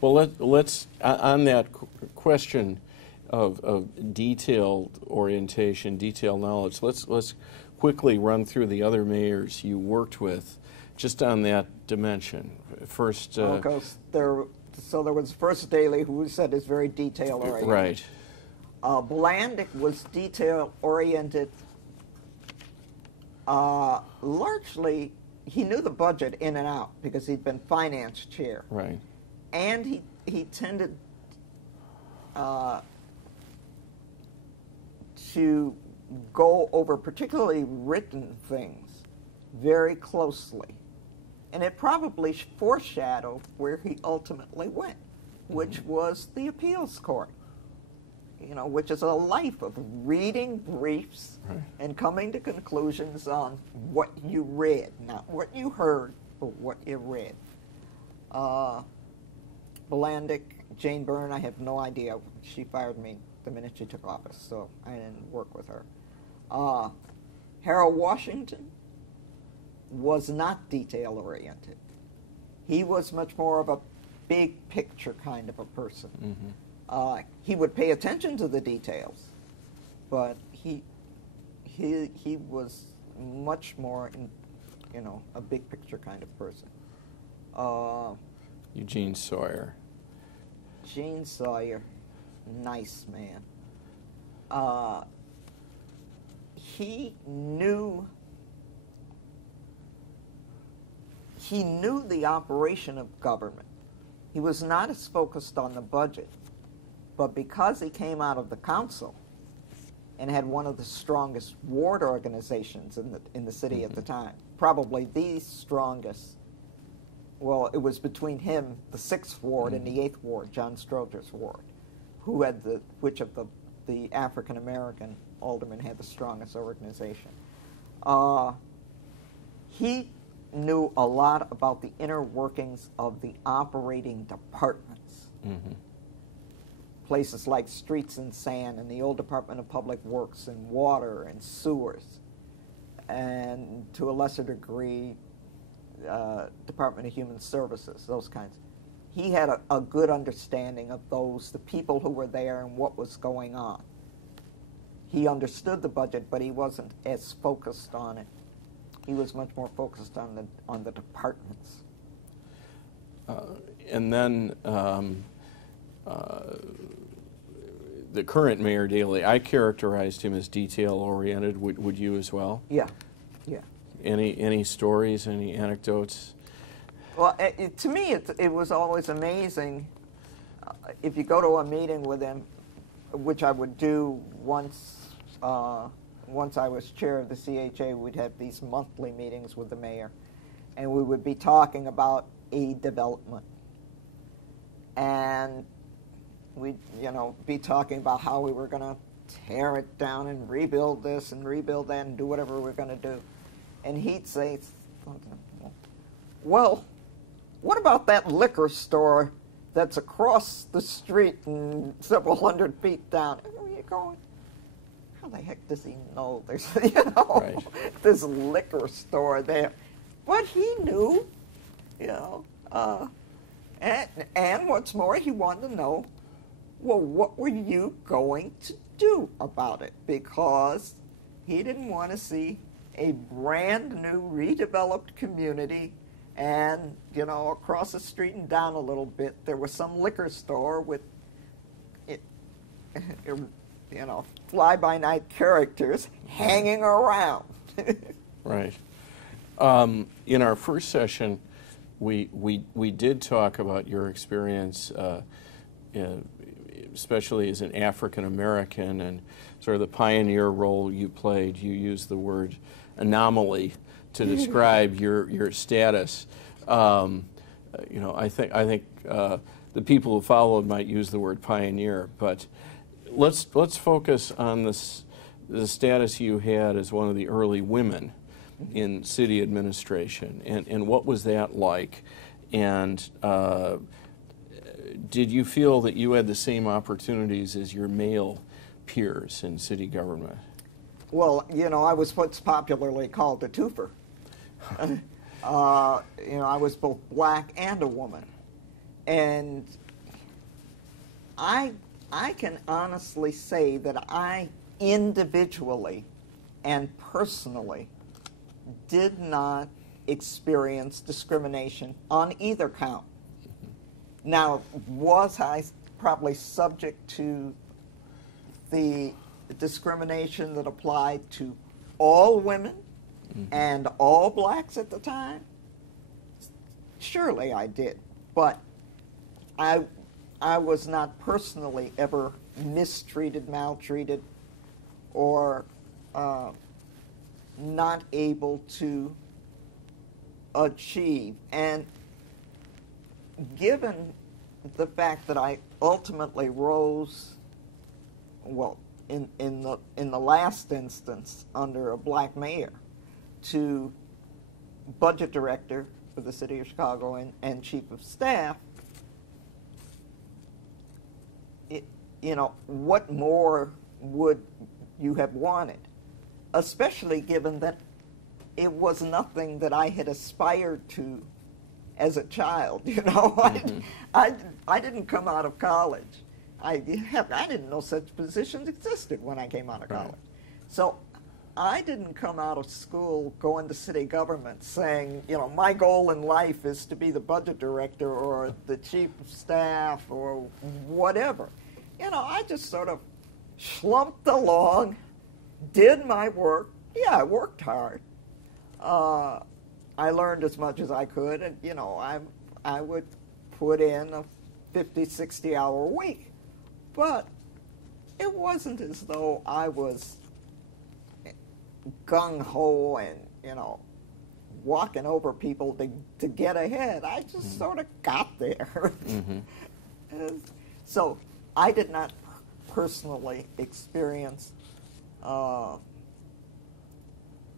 Well, let's on that question of detailed orientation, detailed knowledge. Let's quickly run through the other mayors you worked with, just on that dimension. First, so there was first Daley, who we said is very detail oriented. Right. Blandick was detail oriented. Largely, he knew the budget in and out because he'd been finance chair. Right. And he tended to go over particularly written things very closely. And it probably foreshadowed where he ultimately went, which was the appeals court. You know, which is a life of reading briefs and coming to conclusions on what you read, not what you heard, but what you read. Blandick, Jane Byrne, I have no idea. She fired me the minute she took office, so I didn't work with her. Harold Washington was not detail-oriented. He was much more of a big picture kind of a person. He would pay attention to the details, but he was much more, a big picture kind of person. Eugene Sawyer. Gene Sawyer, nice man. He knew the operation of government. He was not as focused on the budget, but because he came out of the council and had one of the strongest ward organizations in the city at the time, probably the strongest. Well, it was between him, the 6th Ward, and the 8th Ward, John Stroger's ward, who had which of the African American aldermen had the strongest organization. He knew a lot about the inner workings of the operating departments. Places like Streets and Sand and the old Department of Public Works and Water and Sewers, and to a lesser degree, Department of Human Services, those kinds. He had a good understanding of those, the people who were there and what was going on. He understood the budget, but he wasn't as focused on it. He was much more focused on the departments. And then the current Mayor Daley, I characterized him as detail-oriented. Would you as well? Yeah, yeah. Any stories, any anecdotes? Well, to me, it was always amazing. If you go to a meeting with him, which I would do once I was chair of the CHA, we'd have these monthly meetings with the mayor, and we would be talking about a development. And we'd, be talking about how we were going to tear it down and rebuild this and rebuild that and do whatever we're going to do. And he'd say, well, what about that liquor store that's across the street and several hundred feet down? And where are you going? How the heck does he know there's, Right. this liquor store there? But he knew, and what's more, he wanted to know, well, what were you going to do about it? Because he didn't want to see a brand new redeveloped community and, across the street and down a little bit, there was some liquor store with, fly-by-night characters hanging around. Right. In our first session, we did talk about your experience, especially as an African American, and sort of the pioneer role you played. You used the word anomaly to describe your status. I think the people who followed might use the word pioneer, but let's focus on the status you had as one of the early women in city administration, and what was that like? And did you feel that you had the same opportunities as your male peers in city government? Well, I was what's popularly called a twofer. I was both black and a woman. And I can honestly say that I individually and personally did not experience discrimination on either count. Now, was I probably subject to the discrimination that applied to all women and all blacks at the time? Surely I did, but I was not personally ever mistreated, maltreated, or not able to achieve. And given the fact that I ultimately rose, well, in the last instance under a black mayor, to budget director for the city of Chicago and chief of staff, what more would you have wanted? Especially given that it was nothing that I had aspired to as a child. I didn't come out of college. I didn't know such positions existed when I came out of college. So I didn't come out of school going to city government saying, my goal in life is to be the budget director or the chief of staff or whatever. I just sort of slumped along, did my work. Yeah, I worked hard. I learned as much as I could, and I would put in a 50, 60-hour week. But it wasn't as though I was gung-ho and, walking over people to get ahead. I just sort of got there. So I did not personally experience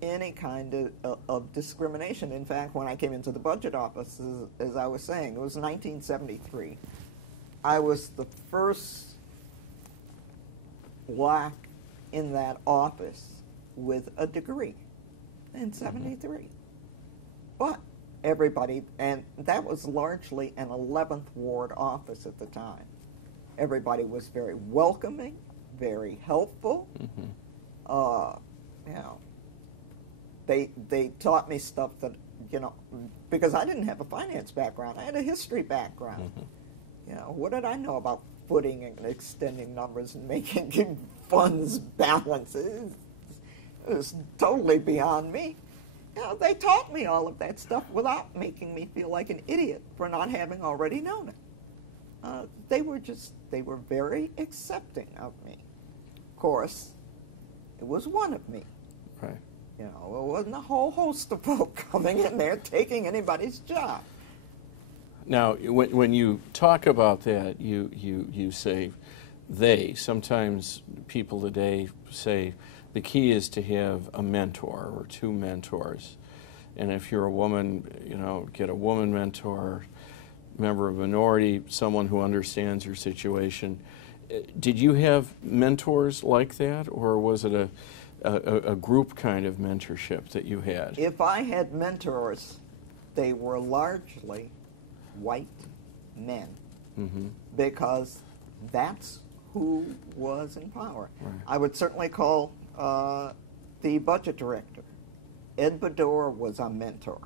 any kind of discrimination. In fact, when I came into the budget office, as I was saying, it was 1973. I was the first black in that office with a degree in 73. But everybody, and that was largely an 11th Ward office at the time, everybody was very welcoming, very helpful. They taught me stuff that, because I didn't have a finance background, I had a history background. What did I know about footing and extending numbers and making funds balance? It was totally beyond me. They taught me all of that stuff without making me feel like an idiot for not having already known it. They were very accepting of me. Of course, it was one of me. Right. It wasn't a whole host of folk coming in there taking anybody's job. Now, when you talk about that, you say they. Sometimes people today say the key is to have a mentor or two mentors. And if you're a woman, get a woman mentor, member of a minority, someone who understands your situation. Did you have mentors like that, or was it a group kind of mentorship that you had? If I had mentors, they were largely white men, because that's who was in power. Right. I would certainly call the budget director. Ed Bador was a mentor.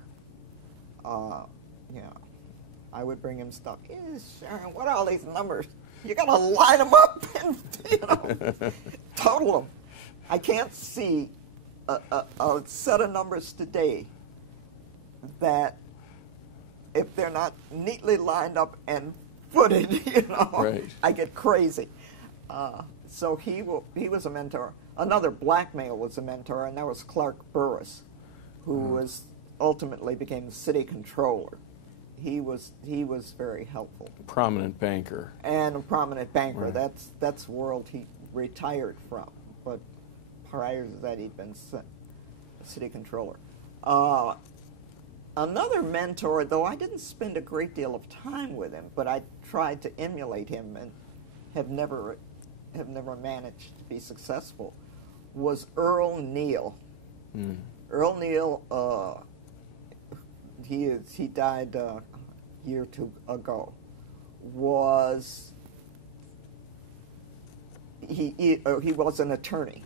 I would bring him stuff. Sharon, what are all these numbers? You got to line them up and total them. I can't see a set of numbers today that, if they're not neatly lined up and footed, Right. I get crazy. So he was a mentor. Another black male was a mentor, and that was Clark Burris, who ultimately became the city controller. He was very helpful. Prominent banker. And a prominent banker. Right. That's the world he retired from. But prior to that, he'd been city controller. Another mentor, though I didn't spend a great deal of time with him, but I tried to emulate him and have never managed to be successful, was Earl Neal. Earl Neal, he died a year or two ago, was he was an attorney,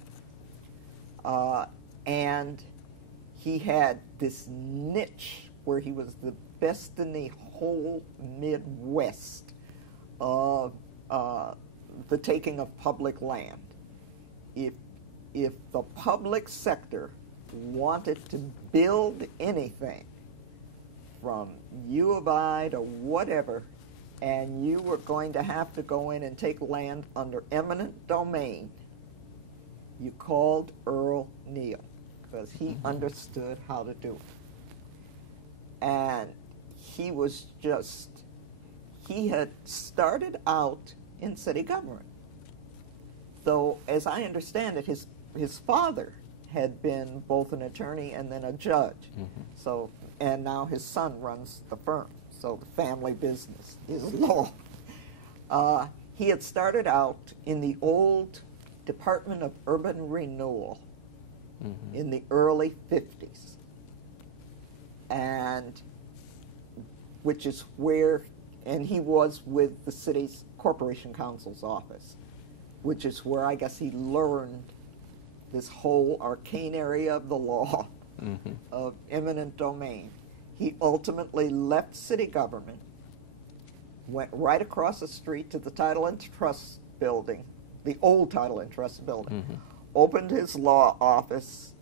and he had this niche where he was the best in the whole Midwest of the taking of public land. If the public sector wanted to build anything, from U of I to whatever, and you were going to have to go in and take land under eminent domain, you called Earl Neal, because he understood how to do it. And he was just, he had started out in city government. Though, as I understand it, his father had been both an attorney and then a judge. So, and now his son runs the firm. So the family business is law. He had started out in the old Department of Urban Renewal in the early 50s. And which is where, and he was with the city's Corporation Counsel's office, which is where I guess he learned this whole arcane area of the law of eminent domain. He ultimately left city government, went right across the street to the Title and Trust building, the old Title and Trust building, opened his law office,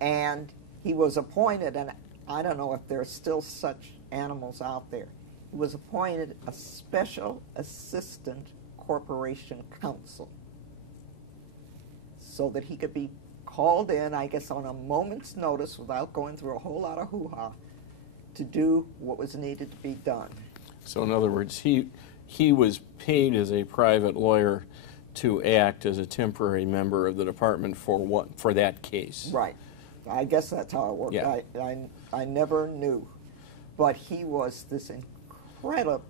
and he was appointed, and I don't know if there are still such animals out there, he was appointed a special assistant corporation counsel, so that he could be called in, I guess, on a moment's notice without going through a whole lot of hoo-ha to do what was needed to be done. So in other words, he was paid as a private lawyer to act as a temporary member of the department for that case. Right. I guess that's how it worked. Yeah. I never knew. But he was this incredible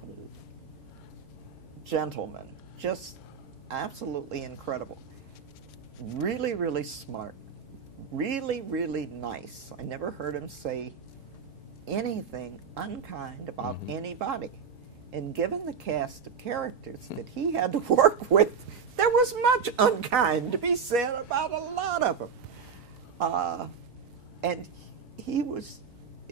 gentleman, just absolutely incredible. Really, really smart. Really, really nice. I never heard him say anything unkind about anybody. And given the cast of characters that he had to work with, there was much unkind to be said about a lot of them. And he was,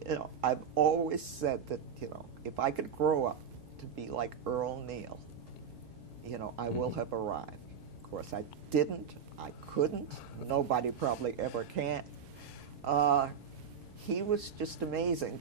you know, I've always said that, you know, if I could grow up to be like Earl Neal, you know, I will have arrived. Of course, I didn't. I couldn't. Nobody probably ever can. He was just amazing.